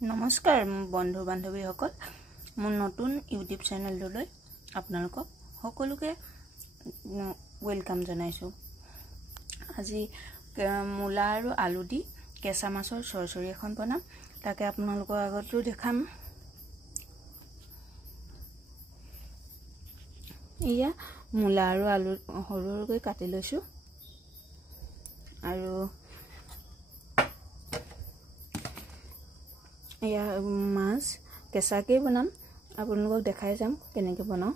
নমস্কাৰ বন্ধু বান্ধৱীসকল মোৰ নতুন ইউটিউব চেনেললৈ আপোনালোকক সকলোকে ওয়েলকাম জনাইছো। আজি মূলা আৰু আলু দি কেঁচা মাছৰ চৰচৰি এখন বনাম, তাকে আপোনালোকৰ আগতো দেখাম। ইয়া মূলা আৰু আলু সৰু সৰুকৈ কাটি লৈছো আৰু ইয়া মাছ কেঁচাকৈ বনাম, আপোনালোকক দেখাই যাম কেনেকৈ বনাওঁ।